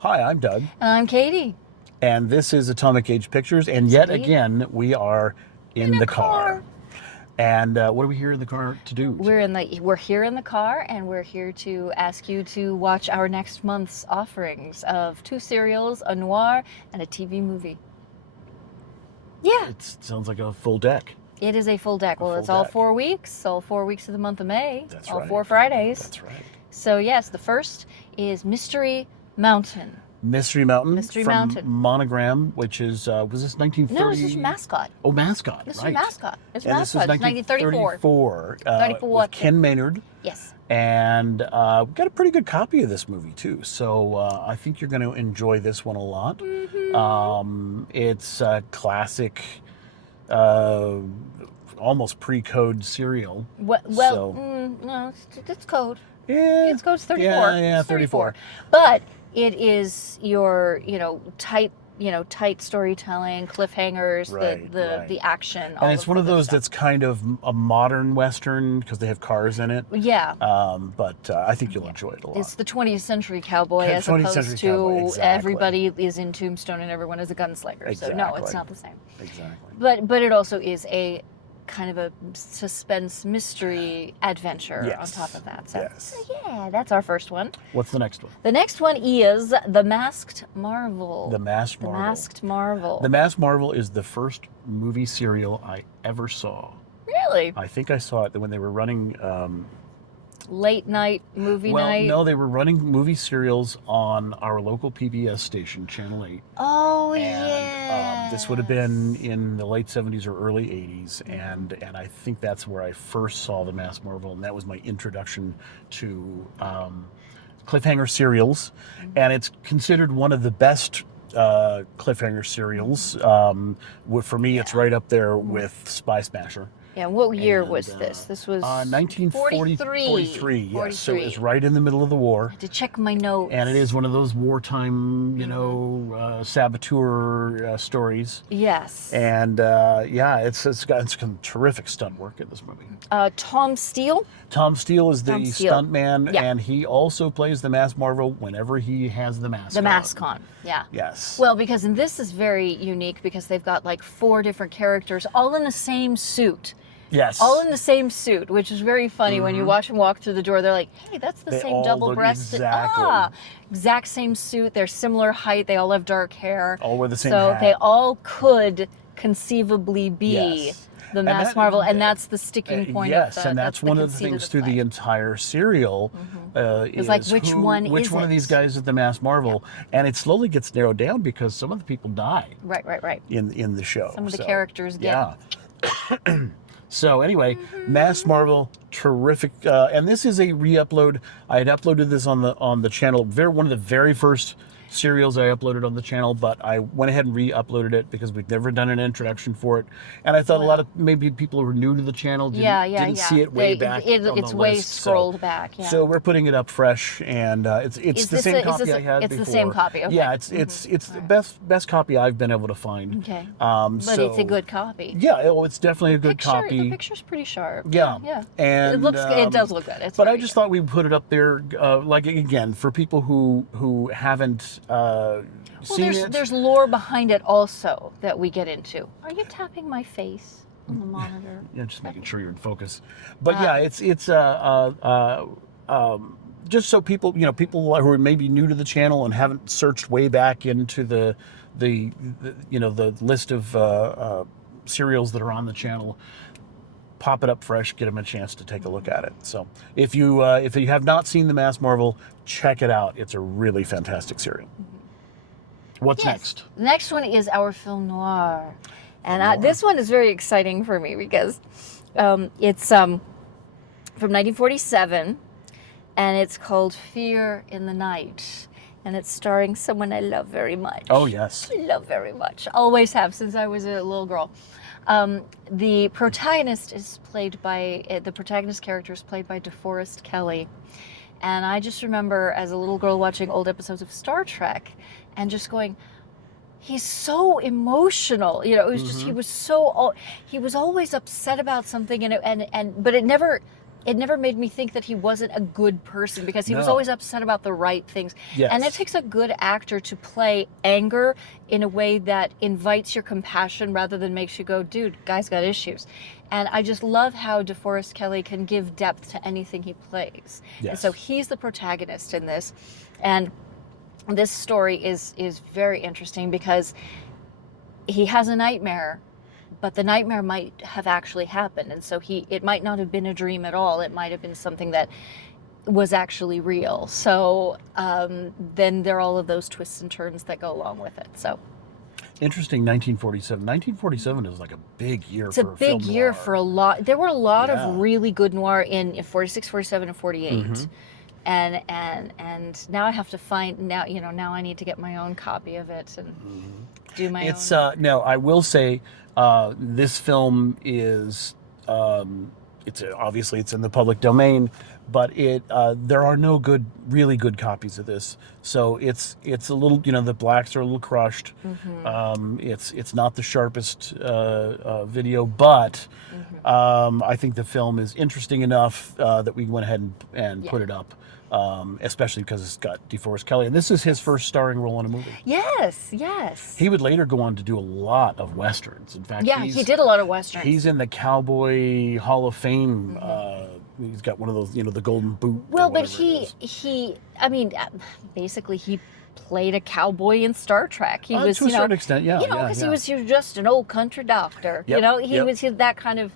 Hi, I'm Doug, And I'm Katie. and this is Atomic Age Pictures, and yet Indeed. again, we are in a the car. car. And what are we here in the car to do? We're here in the car, and we're here to ask you to watch our next month's offerings of 2 serials, a noir, and a TV movie. Yeah, It sounds like a full deck. it is a full deck. Well, full it's all deck. 4 weeks, all 4 weeks of the month of May. That's all right. 4 Fridays. That's right. So yes, the first is Mystery Mountain. Mystery Mountain Mystery from Mountain. Monogram, which is, was this 1930? No, this is Mascot. Oh, Mascot, Mystery right. Mascot. It's And Mascot. this It's was 1934. 34. With Ken Maynard. Yes. And we got a pretty good copy of this movie too, so I think you're going to enjoy this one a lot. Mm-hmm. It's a classic, almost pre-code serial. Well, no, it's code. Yeah, It's code's 34. Yeah, It's 34. But it is your, tight storytelling, cliffhangers, Right, the action. And it's one of those that's kind of a modern Western because they have cars in it. Yeah. But I think you'll enjoy it a lot. It's the 20th century cowboy as 20th opposed century to cowboy, exactly. everybody is in Tombstone and everyone is a gunslinger. So no, it's Exactly. not the same. Exactly. But it also is a kind of a suspense mystery adventure Yes. on top of that. So, Yes. so yeah, that's our first one. What's the next one? The next one is The Masked Marvel. The Masked Marvel. The Masked Marvel. The Masked Marvel is the first movie serial I ever saw. Really? I think I saw it when they were running. Late night movie night? No, they were running movie serials on our local PBS station, Channel 8. Oh, And yeah. this would have been in the late 70s or early 80s, and I think that's where I first saw The Masked Marvel, and that was my introduction to cliffhanger serials, and it's considered one of the best cliffhanger serials. For me, it's right up there with Spy Smasher. Yeah, what year And, was this? This was 1943. 43. Yes, so it was right in the middle of the war. To check my notes. And it is one of those wartime, saboteur stories. Yes. And it's got some terrific stunt work in this movie. Tom Steele. Tom Steele is the Tom Steele. stuntman, Yeah. and he also plays the Masked Marvel whenever he has the mask. The mask on. Yeah. Yes. Well, because and this is very unique because they've got like 4 different characters all in the same suit. Yes. All in the same suit, which is very funny when you watch them walk through the door. They're like, "Hey, that's the They same all double-breasted." look exactly. Exact same suit. They're similar height. They all have dark hair. All wear the same So hat. they all could conceivably be Yes. the And Masked that- Marvel, and that's the sticking point. Yes, of the, and that's one of the things through the entire serial. Is like, which one which is one of it? these guys is the Masked Marvel? And it slowly gets narrowed down because some of the people die Right. in the show. Some of the characters get. Yeah. So anyway, Masked Marvel, terrific, and this is a re-upload. I had uploaded this on the channel, one of the very first serials I uploaded on the channel, but I went ahead and re-uploaded it because we've never done an introduction for it, and I thought a lot of maybe people who are new to the channel didn't see it way back. It's way scrolled back. Yeah. So we're putting it up fresh, and it's the same copy I had before. It's the same copy. Okay. Yeah, it's the best copy I've been able to find. Okay. But it's a good copy. Yeah, it's definitely a good copy. The picture's pretty sharp. Yeah. it And does look good. But I just thought we'd put it up there, like again, for people who haven't seen it. There's lore behind it also that we get into. Are you tapping my face on the monitor? Yeah, just making sure you're in focus. But yeah, it's just so people who are maybe new to the channel and haven't searched way back into the list of serials that are on the channel, pop it up fresh, get them a chance to take a look at it. So if you have not seen The Masked Marvel, check it out. It's a really fantastic serial. What's next? The next one is our film noir. And this one is very exciting for me because it's from 1947, and it's called Fear in the Night. And it's starring someone I love very much. Oh, yes. I love very much. Always have since I was a little girl. The protagonist character is played by DeForest Kelley. And I just remember as a little girl watching old episodes of Star Trek and just going, he's so emotional. It was just, he was always upset about something, but it never it never made me think that he wasn't a good person, because he was No. always upset about the right things. Yes. And it takes a good actor to play anger in a way that invites your compassion rather than makes you go, dude, guy's got issues. And I just love how DeForest Kelley can give depth to anything he plays. And Yes. so he's the protagonist in this. And this story is very interesting because he has a nightmare, but the nightmare might have actually happened, and so it might not have been a dream at all. It might have been something that was actually real. So then there are all of those twists and turns that go along with it. So Interesting. 1947. 1947 is like a big year it's for a big film year noir. for a lot. There were a lot Yeah. of really good noir in 46, 47, and 48. Mhm. And now I have to find, now I need to get my own copy of it and do my It's own. no, I will say this film is it's obviously it's in the public domain, but there are no really good copies of this. So it's a little, the blacks are a little crushed. It's not the sharpest video, but I think the film is interesting enough that we went ahead and put it up. Especially because it's got DeForest Kelley, and this is his first starring role in a movie. Yes. He would later go on to do a lot of westerns. In fact, Yeah, he did a lot of westerns. He's in the Cowboy Hall of Fame. He's got one of those, the Golden Boot. Well, or but whatever it is. basically he played a cowboy in Star Trek. He was, to a certain extent, yeah, because yeah. he was just an old country doctor. Yep, He yep. was that kind of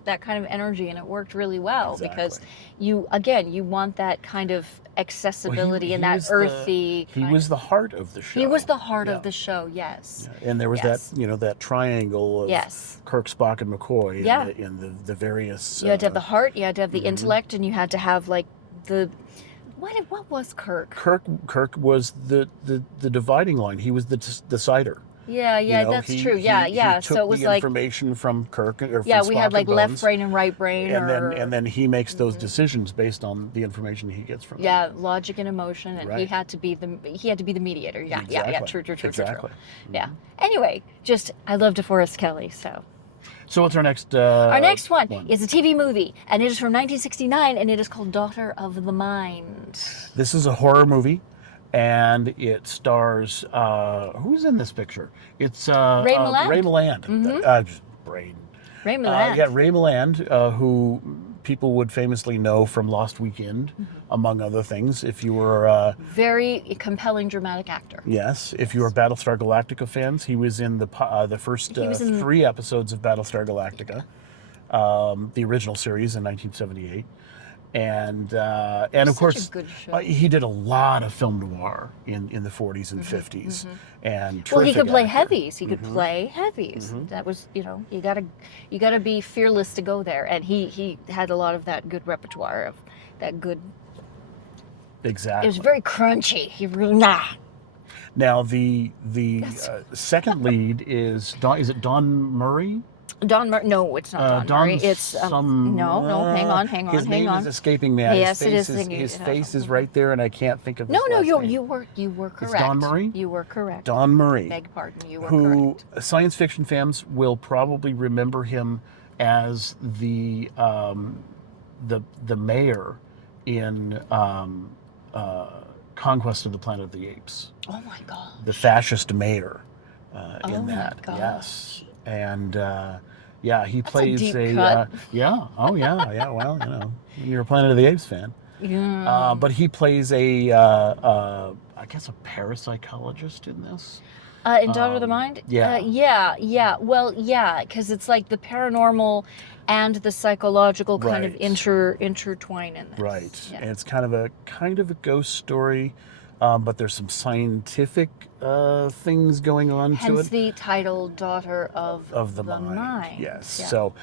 energy, and it worked really well because Exactly. you want that kind of accessibility and that earthy. He was the heart of the show. He was the heart of the show. Yes. Yeah. And there was Yes. that triangle of Kirk, Spock, and McCoy. In the various. You had to have the heart. You had to have the intellect, and you had to have like the. What was Kirk? Kirk was the dividing line. He was the decider. Yeah, that's true. Yeah. He took So it was the like information from Kirk or from we had Spock like and left Bones, brain and right brain, and then he makes those decisions based on the information he gets from them. yeah, logic and emotion, and he Right. had to be the mediator. Yeah, Exactly. true. Exactly. Yeah. Anyway, I love DeForest Kelley. So what's our next? Our next one is a TV movie, and it is from 1969, and it is called Daughter of the Mind. This is a horror movie, and it stars who's in this picture? It's Ray Milland. Ray Milland. Brain. Ray Milland. Yeah, Ray Milland, who people would famously know from Lost Weekend, among other things. If you were Very compelling dramatic actor. yes, if you were Battlestar Galactica fans, he was in the first was in 3 episodes of Battlestar Galactica, the original series in 1978. And of Such a course, good show. he did a lot of film noir in the 40s and 50s, and Well, he could terrific play actor. heavies. He could play heavies. That was, you gotta be fearless to go there. And he had a lot of that good repertoire of that good. Exactly. It was very crunchy. He really Now the second lead is Don. Is it Don Murray? Don Murray. No, it's not Don Murray. It's no. Hang on. His name is escaping me. Yes, his it face is. His face is right there, and I can't think of. No. His last name. You were correct. It's Don Murray? You were correct. Don Murray. Beg pardon. You were who correct. science fiction fans will probably remember him as the mayor in Conquest of the Planet of the Apes. Oh my God. The fascist mayor Oh in my that. gosh. Yes, and he That's plays a deep cut. Well, you're a Planet of the Apes fan. Yeah. But he plays I guess a parapsychologist in this. In Daughter of the Mind? yeah. Well, because it's like the paranormal and the psychological kind of Right. intertwine in this. Right, Yeah. and it's kind of a ghost story, but there's some scientific things going on to Hence it. the title Daughter of The Mind. yes. Yeah. So,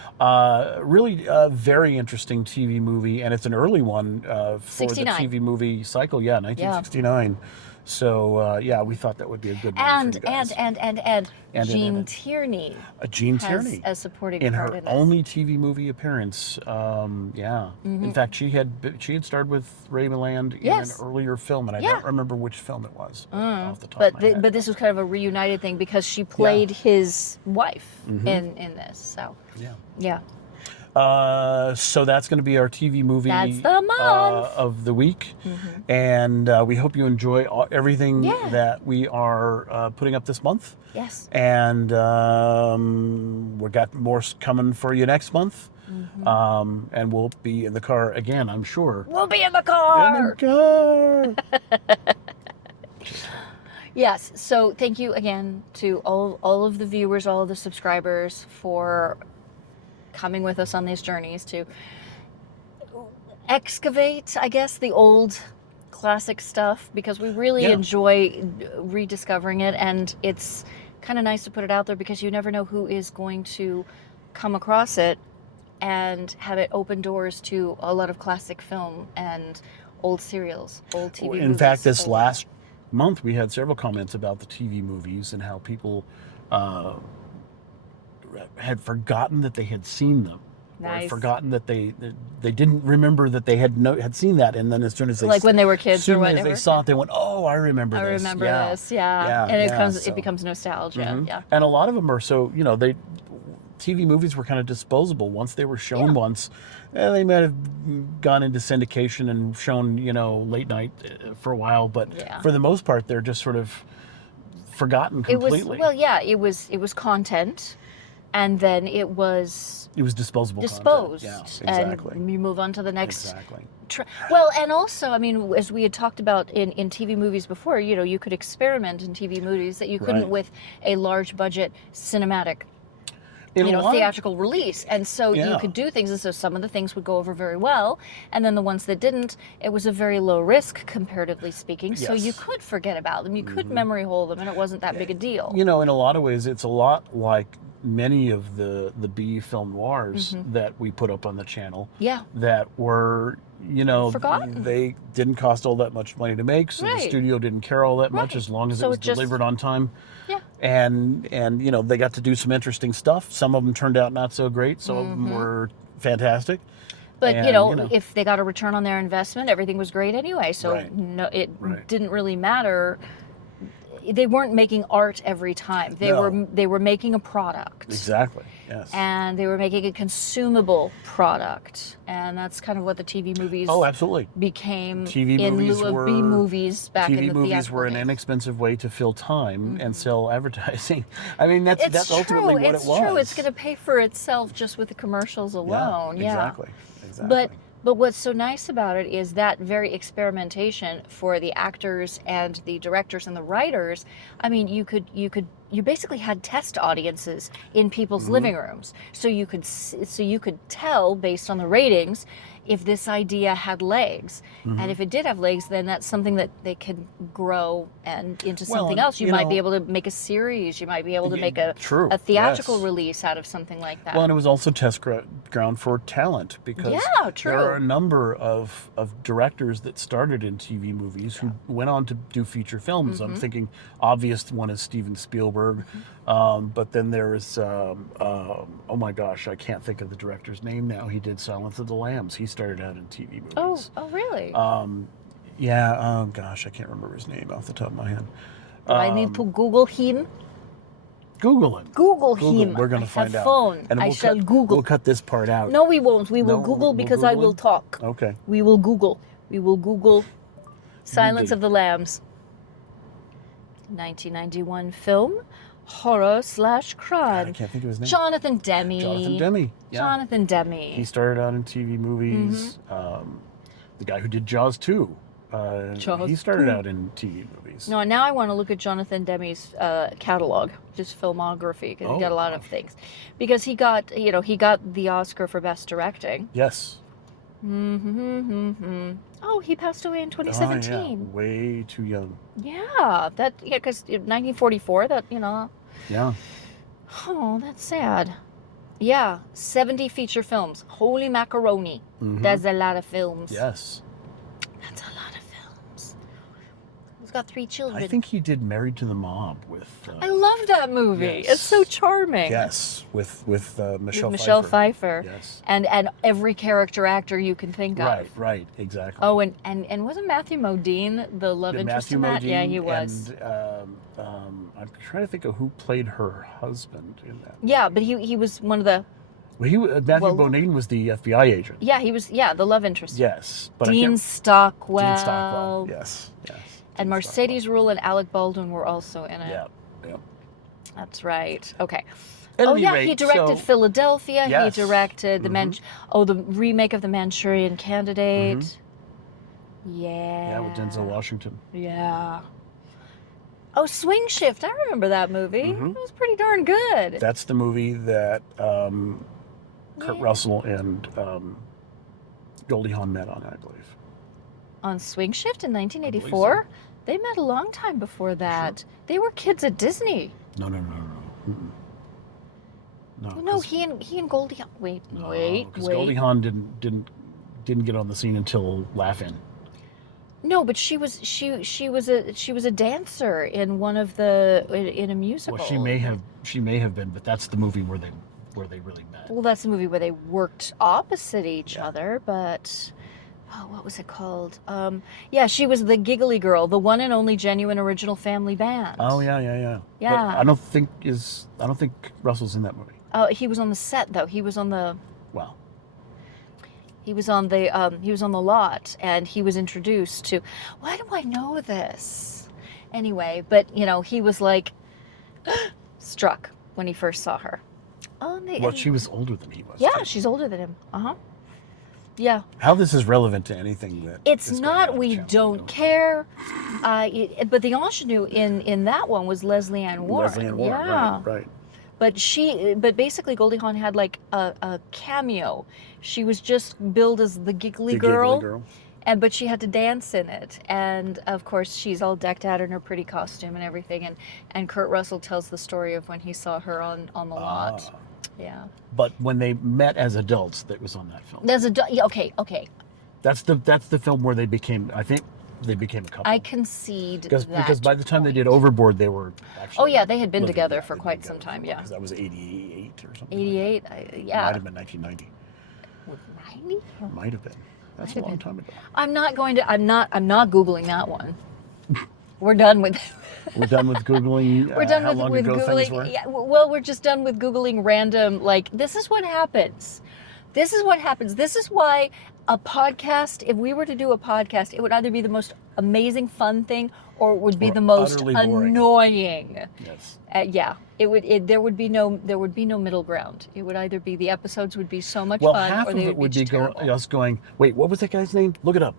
really, very interesting TV movie, and it's an early one for 69. the TV movie cycle. Yeah, 1969. So, we thought that would be a good one And for you guys. and Jean Tierney Jean has Tierney a supporting in part her in this. only TV movie appearance. In fact, she had starred with Ray Milland in Yes. an earlier film, and I Yeah. don't remember which film it was off the top of my head. But this was kind of a reunited thing because she played his wife in this. So Yeah. yeah. So that's going to be our TV movie That's the month. of the week. And we hope you enjoy everything Yeah. that we are putting up this month. Yes. And we got more coming for you next month. And we'll be in the car again, I'm sure. We'll be in the car. In the car. Yes. So thank you again to all of the viewers, all of the subscribers for coming with us on these journeys to excavate, I guess, the old classic stuff, because we really enjoy rediscovering it, and it's kind of nice to put it out there because you never know who is going to come across it and have it open doors to a lot of classic film and old serials, old TV movies. In fact, this last month we had several comments about the TV movies and how people had forgotten that they had seen them. Or had forgotten that they didn't remember that they had seen that, and then as soon as they when they were kids or whatever, as they saw it, they went, "Oh, I remember this. I remember this, and it becomes nostalgia, yeah. And a lot of them are so TV movies were kind of disposable. Once they were shown once, they might have gone into syndication and shown late night for a while, but for the most part, they're just sort of forgotten completely. It was content. And then it was disposable disposed, content. Yeah, exactly. And you move on to the next. Exactly. And also, I mean, as we had talked about in TV movies before, you could experiment in TV movies that you couldn't with a large budget cinematic, theatrical release. And so you could do things, and so some of the things would go over very well, and then the ones that didn't, it was a very low risk, comparatively speaking, so you could forget about them, you could memory hole them, and it wasn't that big a deal. In a lot of ways, it's a lot like many of the B film noirs that we put up on the channel that were forgotten. They didn't cost all that much money to make, so the studio didn't care all that much as long as it was delivered on time. And they got to do some interesting stuff. Some of them turned out not so great, some of them were fantastic. But if they got a return on their investment, everything was great anyway, so it didn't really matter. They weren't making art every time. They were making a product. Exactly. Yes. And they were making a consumable product, and that's kind of what the TV movies became. TV in movies lieu of were B movies back in the TV movies were an inexpensive way to fill time and sell advertising. I mean, that's ultimately what it was. It's true. It's going to pay for itself just with the commercials alone. Exactly. But what's so nice about it is that very experimentation for the actors and the directors and the writers. I mean, you basically had test audiences in people's living rooms, so you could tell based on the ratings if this idea had legs, and if it did have legs, then that's something that they can grow and into something else. You might be able to make a series. You might be able to make a theatrical release out of something like that. Well, and it was also test ground for talent, because there are a number of directors that started in TV movies who went on to do feature films. I'm thinking obvious one is Steven Spielberg, but then there's oh my gosh, I can't think of the director's name now. He did Silence of the Lambs. He started out in TV movies. Oh, really? Oh gosh, I can't remember his name off the top of my head. I need to Google him. Google him. Google him. We're going to find out. Phone. And I shall Google. We'll cut this part out. No, we won't. We will Google because I will talk. Okay. We will Google. We will Google Silence of the Lambs. 1991 film, horror/crime. I can't think of his name. Jonathan Demme. Yeah. Jonathan Demme. He started out in TV movies. The guy who did Jaws 2. He started out in TV movies. No, now I want to look at Jonathan Demme's catalog, just filmography, because he got a lot of things. Because he got the Oscar for Best Directing. Yes. Oh, he passed away in 2017. Oh, yeah. Way too young. Yeah, because 1944. Yeah. Oh, that's sad. Yeah, 70 feature films. Holy macaroni. That's a lot of films. Yes. That's a lot of films. He's got 3 children. I think he did Married to the Mob with... I love that movie. Yes. It's so charming. Yes, with Michelle Pfeiffer. Yes. And every character actor you can think of. Right, exactly. Oh, and wasn't Matthew Modine the love interest in that? Yeah, he was. And I'm trying to think of who played her husband in that. Yeah, but he was one of the Well, Matthew Bodine was the FBI agent. Yeah, he was. Yeah, the love interest. Yes, but Dean Stockwell. Dean Stockwell. Yes. And Mercedes Rule and Alec Baldwin were also in it. Yeah. That's right. Okay. At Oh any yeah, rate, he directed Philadelphia. Yes. He directed the remake of The Manchurian Candidate. Yeah. Yeah, with Denzel Washington. Yeah. Oh, Swing Shift. I remember that movie. It was pretty darn good. That's the movie that Kurt Russell and Goldie Hawn met on, I believe. On Swing Shift in 1984? So. They met a long time before that. Sure. They were kids at Disney. No. No, he and Goldie Hawn. Wait. Because Goldie Hawn didn't get on the scene until Laugh-In. No, but she was a dancer in one of in a musical. Well, she may have been, but that's the movie where they really met. Well, that's the movie where they worked opposite each other, but what was it called? She was the giggly girl, the one and only genuine original family band. Oh yeah. Yeah. But I don't think Russell's in that movie. He was on the set though. He was on the. Wow. He was on the lot, and he was introduced to. Why do I know this? Anyway, but he was like struck when he first saw her. Oh, she was older than he was. Yeah, too. she's older than him. Yeah. How this is relevant to anything that it's not. We don't care. But the ingenue in that one was Leslie Ann Warren. Leslie Ann Warren. Yeah. Right. But basically Goldie Hawn had like a cameo. She was just billed as the giggly girl. But she had to dance in it. And of course she's all decked out in her pretty costume and everything. And Kurt Russell tells the story of when he saw her on the lot. Yeah. But when they met as adults, that was on that film. Okay. That's the film where they became a couple. I concede because by the time they did Overboard, they were actually. Oh yeah, they had been together for quite some time. Yeah. Because that was 88 or something. 88. Yeah. Might have been 1990. 90? Might have been. That's a long time ago. I'm not Googling that one. We're done with. We're done with Googling. We're done how long with ago Googling. Things were? Yeah, well, we're just done with Googling random. Like, this is what happens. This is what happens. This is why a podcast. If we were to do a podcast, it would either be the most amazing, fun thing, or it would be the most annoying. Yes. Yeah. It would. There would be no middle ground. It would either be the episodes would be so much well, fun, half or of they it would be terrible. us going. Wait, what was that guy's name? Look it up.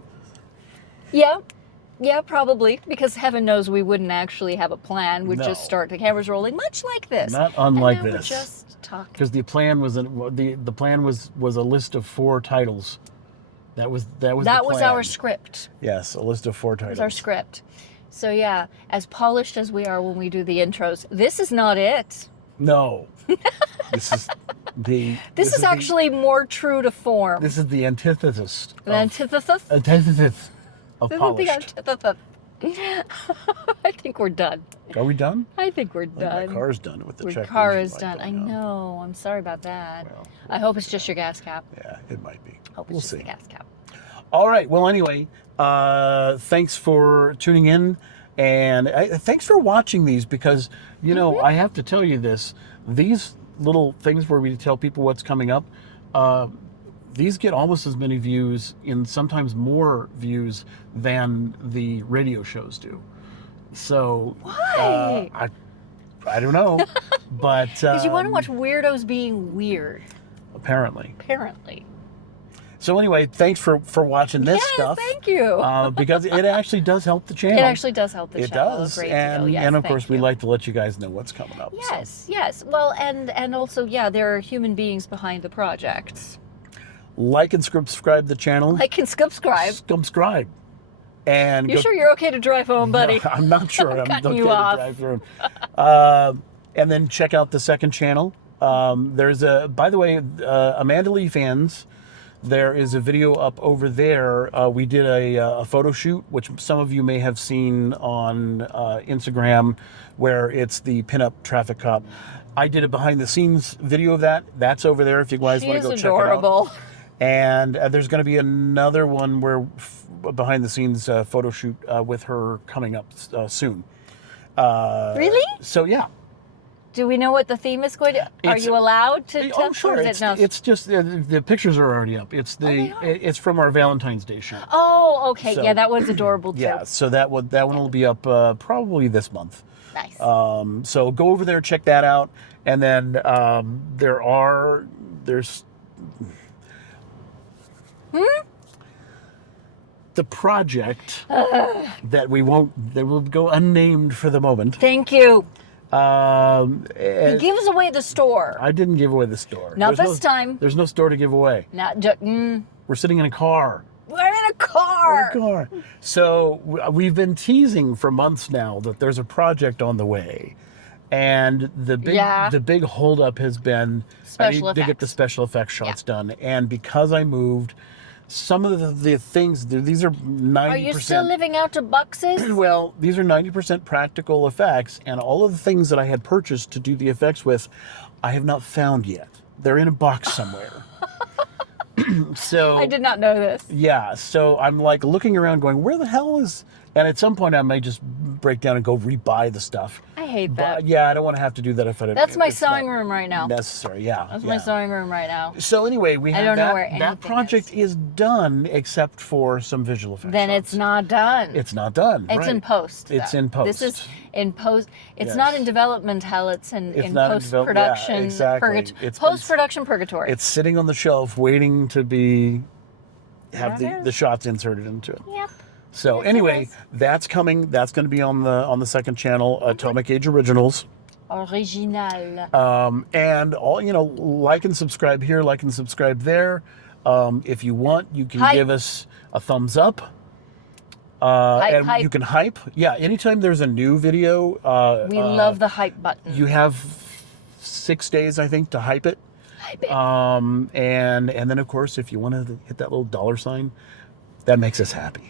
Yeah, probably, because heaven knows we wouldn't actually have a plan. We'd just start the cameras rolling, much like this. Not unlike and now this. We're just talking. Because the plan was the plan was a list of 4 titles. That was our script. Yes, a list of 4 titles. That was our script. So yeah, as polished as we are when we do the intros, this is not it. No. This is actually more true to form. This is the antithesis. Antithesis? Antithesis of This polished. is the antithesis. I think we're done. Are we done? I think we're done. My car's done with the check. Your car is done. I know. I'm sorry about that. Well, I hope it's just your gas cap. Yeah, it might be. We'll see. The gas cap. All right. Well, anyway, thanks for tuning in, and thanks for watching these because I have to tell you this: these little things where we tell people what's coming up, these get almost as many views, and sometimes more views than the radio shows do. So why? I don't know, but because you want to watch weirdos being weird. Apparently. So anyway, thanks for watching this stuff. Thank you. Because it actually does help the channel. It actually does help the channel. It does. A great and, deal. Yes, and of course, we you. like to let you guys know what's coming up. Yes. Well, and also, there are human beings behind the projects. Like and subscribe the channel. Like and subscribe. Subscribe. And you sure you're okay to drive home, buddy? No, I'm not sure. I'm cutting okay you to off. drive home. And then check out the second channel. There's by the way, Amanda Lee fans, there is a video up over there. We did a photo shoot, which some of you may have seen on Instagram, where it's the pinup traffic cop. I did a behind the scenes video of that. That's over there if you guys want to go adorable. Check it out. And there's going to be another one where behind the scenes photo shoot with her coming up soon. Really? So yeah. Do we know what the theme is going to? Are It's- you allowed to tell? Oh, sure. Or is it It's just the pictures are already up. It's they are? it's from our Valentine's Day shoot. Oh, okay. So- Yeah, that was adorable too. Yeah, so that one will be up probably this month. Nice. So go over there, check that out, and then there's the project that will go unnamed for the moment. Thank you. And Give us away the store. I didn't give away the store. Not There's this time. There's no store to give away. Not just. We're sitting in a car. We're in a car. Car. So we've been teasing for months now that there's a project on the way, and the big holdup has been Special I need to get the effects. special effects shots done, and because I moved, some of the things these are 90%. Are you still living out to boxes? Well, these are 90% practical effects, and all of the things that I had purchased to do the effects with, I have not found yet. They're in a box somewhere. So I did not know this. yeah, so I'm like looking around going, where the hell is... And at some point I may just break down and go rebuy the stuff. I hate that. But yeah, I don't want to have to do that if I don't... That's my it's not sewing room right now. necessary, yeah. That's yeah. my sewing room right now. So anyway, we have don't know where that anything project is done except for some visual effects. Then shots. it's not done. It's not done. It's right. in post. It's though. in post. This is in post. It's Yes. not in development hell. It's in not in post develop- production. yeah, exactly. It's been- Post production purgatory. It's sitting on the shelf waiting to have There it is. the shots inserted into it. Yep. So Yes, it anyway, is. that's coming. That's going to be on the second channel, Atomic Age Originals. Original. And all like and subscribe here, like and subscribe there. If you want, you can Hype. give us a thumbs up. Hype, and hype. you can hype. Yeah, anytime there's a new video, We love the hype button. you have 6 days, I think, to hype it. Hype it. And then of course, if you want to hit that little $sign, that makes us happy.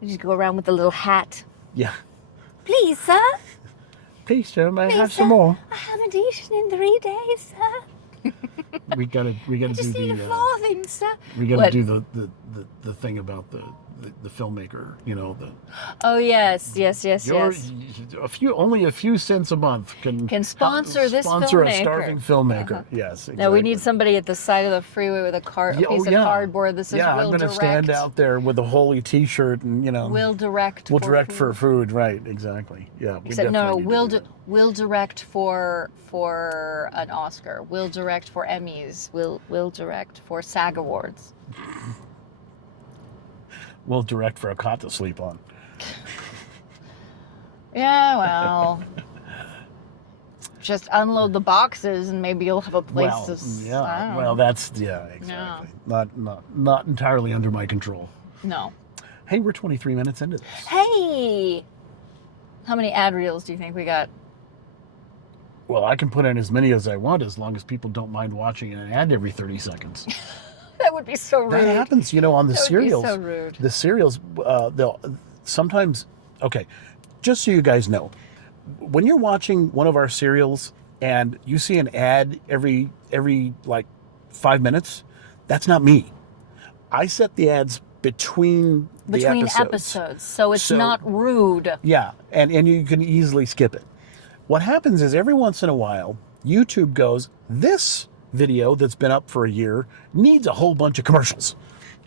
You just go around with a little hat. Yeah. Please, sir. Please, sir, may I Please, have sir. some more? I haven't eaten in 3 days, sir. We gotta I just need a do farthing, sir. we gotta What? do the thing about the filmmaker. Oh yes, yes, yes, Your, yes. only a few cents a month can sponsor this sponsor a filmmaker. starving filmmaker. Yes. Now we need exactly. somebody at the side of the freeway with a Yeah, piece of cardboard that says yeah, "Will I'm gonna direct." stand out there with a holy T-shirt and Will direct. we'll for direct food. for food. Right. Exactly. Yeah. We Except no, definitely need to do will direct for an Oscar. Will direct for Emmys. Will direct for SAG Awards. that. We'll direct for a cot to sleep on. Yeah, well, just unload the boxes and maybe you'll have a place Well, to. I yeah. don't Well, know. exactly. Not entirely under my control. No. Hey, we're 23 minutes into this. Hey, how many ad reels do you think we got? Well, I can put in as many as I want as long as people don't mind watching an ad every 30 seconds. That would be so rude. That happens, on the That would be cereals. so rude. The cereals, they'll sometimes. Okay, just so you guys know, when you're watching one of our cereals and you see an ad every like 5 minutes, that's not me. I set the ads between the episodes. so it's So- not rude. Yeah, and you can easily skip it. What happens is every once in a while, YouTube goes, this video that's been up for a year needs a whole bunch of commercials.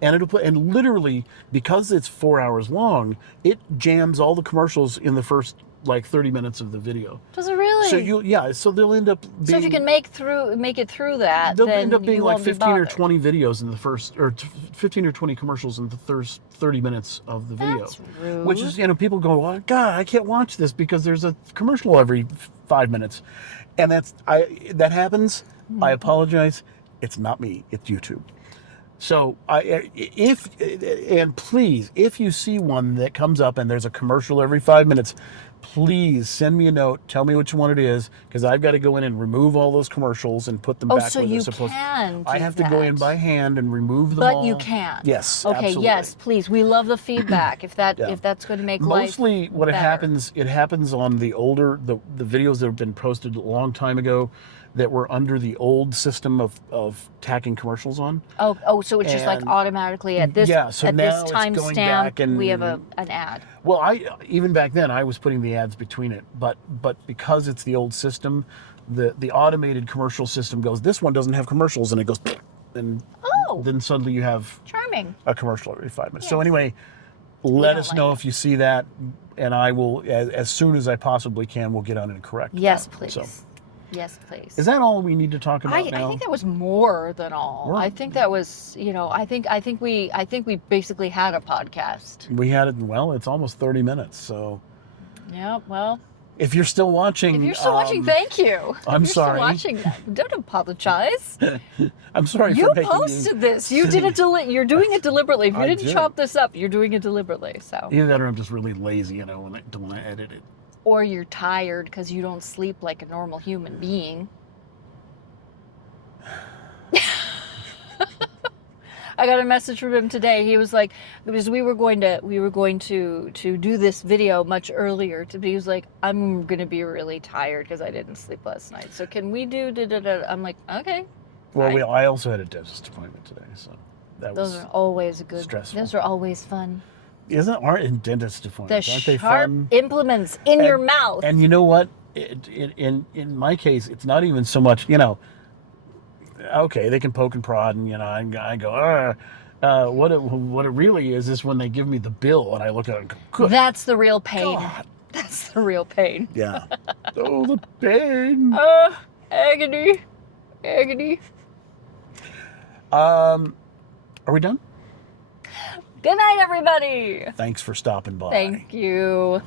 And and literally, because it's 4 hours long, it jams all the commercials in the first like 30 minutes of the video. Does it really? So they'll end up being... So if you can make it through that, They'll then end up being you like won't be 15 or bothered. 20 videos in the first, or 15 or 20 commercials in the first 30 minutes of the video. That's rude. Which is, people go, well, God, I can't watch this because there's a commercial every 5 minutes. And that happens. I apologize. It's not me. It's YouTube. So please, if you see one that comes up and there's a commercial every 5 minutes, please send me a note. Tell me which one it is, because I've got to go in and remove all those commercials and put them back so where they're you supposed can to. I do have to go in that. by hand and remove them all. But you can. Yes. Okay. Absolutely. Yes, please. We love the feedback. If that's going to make Mostly life what better. it happens on the older the videos that have been posted a long time ago. that were under the old system of tacking commercials on. So it's just like And- automatically at this Yeah, so at now this it's going back timestamp we have and- an ad. Well, even back then I was putting the ads between it, but because it's the old system, the automated commercial system goes, this one doesn't have commercials, and it goes, and Oh, then suddenly you have charming. a commercial every 5 minutes. So Yes. anyway, let don't us like know it. if you see that, and I will, as soon as I possibly can, we'll get on and correct Yes, that. please. So, Yes, please. is that all we need to talk about I now? think that was more than all. We're- I think that was, I think we basically had a podcast. We had it, well, it's almost 30 minutes, so Yeah, well, if you're still watching... if you're still watching, thank you. I'm if you're sorry. Still watching, don't apologize. I'm sorry You for making posted this. You did it. You're doing it deliberately. If you I didn't did. chop this up, you're doing it deliberately. So, Either that or I'm just really lazy, when I edit it. or you're tired because you don't sleep like a normal human being. I got a message from him today. He was like, because we were going to do this video much earlier. He was like, I'm gonna be really tired because I didn't sleep last night. So can we do? I'm like, okay. Well, Fine. I also had a dentist appointment today, so that Those was are always good. stressful. Those are always fun. aren't dentist The appointments? Aren't they sharp fun? implements in your mouth. And you know what? In my case, it's not even so much, okay, they can poke and prod, and I go, what it really is when they give me the bill and I look at it and go, good That's the real pain. God. That's the real pain. Yeah. Oh, the pain. Agony. Agony. Are we done? Good night, everybody. Thanks for stopping by. Thank you.